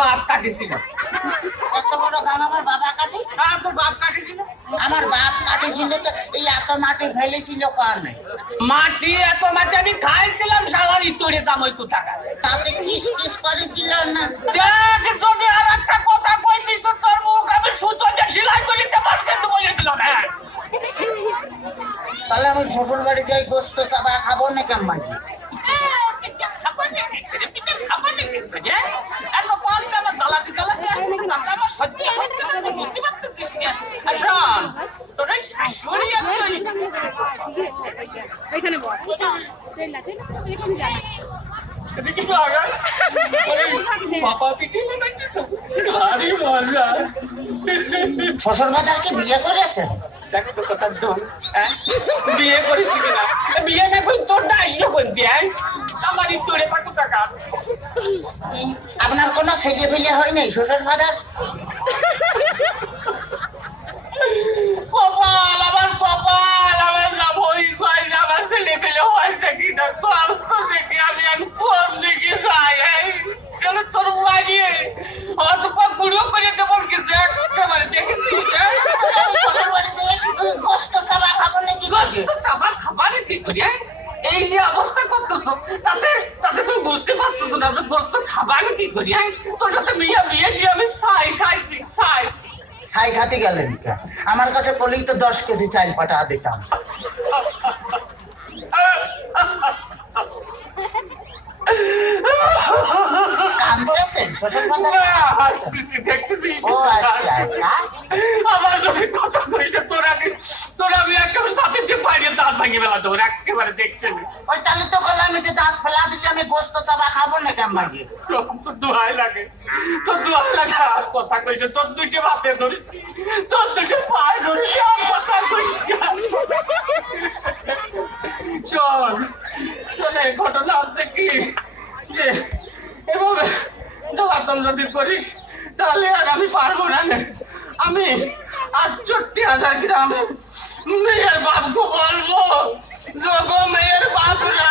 বাপ কাটিছিল। এত বড় গান আমার বাবা কাটে? হ্যাঁ, তোর বাপ কাটিছিল। আমার বাপ কাটেছিল তো এই এত মাটি ফেলেছিল কারণে। মাটি এত মাটি আমি খাইছিলাম শালার ইতরে জামই কোথাকার। তাতে কিস কিস করেছিল না? দেখ যদি আর একটা কথা কইছিস তো তোর মুখ আমি সুতো দিয়ে সেলাই করে দিতে পারবো কিন্তু বলে দিল না। তাহলে আমি শ্বশুর বাড়ি যাই গোস্ত চাপা খাবো না কেন মাটি? এত পান্তা আমার জ্বালাতে জ্বালাতে আসছে তাতে আমার সহ্য হচ্ছে না, তুই বুঝতে পারতেছিস কি? আর শোন, তোর এই শাশুড়ি আর তুই এখানে বস এখানে যা এদিকে লাগা। বাবা পিছনে নাচছে তো, আরে মজা। শ্বশুর বাজার কি বিয়ে করেছেন? দেখ তো কথার দম, হ্যাঁ? বিয়ে করেছি কিনা? বিয়ে না করে তোরটা আসলো কোন দিয়ে? আমার ইতরে কত টাকা? আপনার কোনো ছেলে ফেলে হয় নাই শ্বশুর বাজার? কপাল আমার কপাল, আমার যাবই কই আমার ছেলে পেলে হয়েছে কিনা কম তো দেখি আমি কম দেখি চাই। কেন তোর বাড়িয়ে অত গুঁড়ো করে দেবো কিন্তু একেবারে দেখেছিস? শ্বশুর বাড়ি যাই গোস্ত চাপা খাবো নাকি? গোস্ত চাপা খাবার কি করে? এই যে অবস্থা করতেছো তাতে তাতে তুমি বুঝতে পারছো না যে গোস্ত খাবার কি করি? তোর সাথে বিয়ে দিয়ে আমি ছাই খাইছি, ছাই। ছাই খাতে গেলেন কে? আমার কাছে বলেই তো 10 কেজি চাল পাঠা দিতাম। কাঁদতেছেন শ্বশুর বাজার? হাসতেছি, দেখতেছি। ও আচ্ছা আচ্ছা। আমার যদি কথা কইলে তোর আমি একেবারে সাথে দিয়ে বাইরে দাঁত ভাঙি বেলা দেবো একেবারে দেখছেন। ওই তাহলে তো বললাম যে দাঁত ফেলা দিলে আমি গোস্ত চাপা খাবো না কেন মাগি? তোর দোহাই লাগে, তোর দোহাই লাগে। আর কথা কইলে তোর দুইটা বাপে ধরি, তোর দুইটা পায়ে ধরি, আর কথা কইস না। চল চল, এই ঘটনা হচ্ছে কি যে এভাবে জ্বালাতন যদি করিস তাহলে আর আমি পারবো না। আমি 68,000 গ্রামে মেয়ের বাপকে বলবো, যোগো মেয়ের বাপরা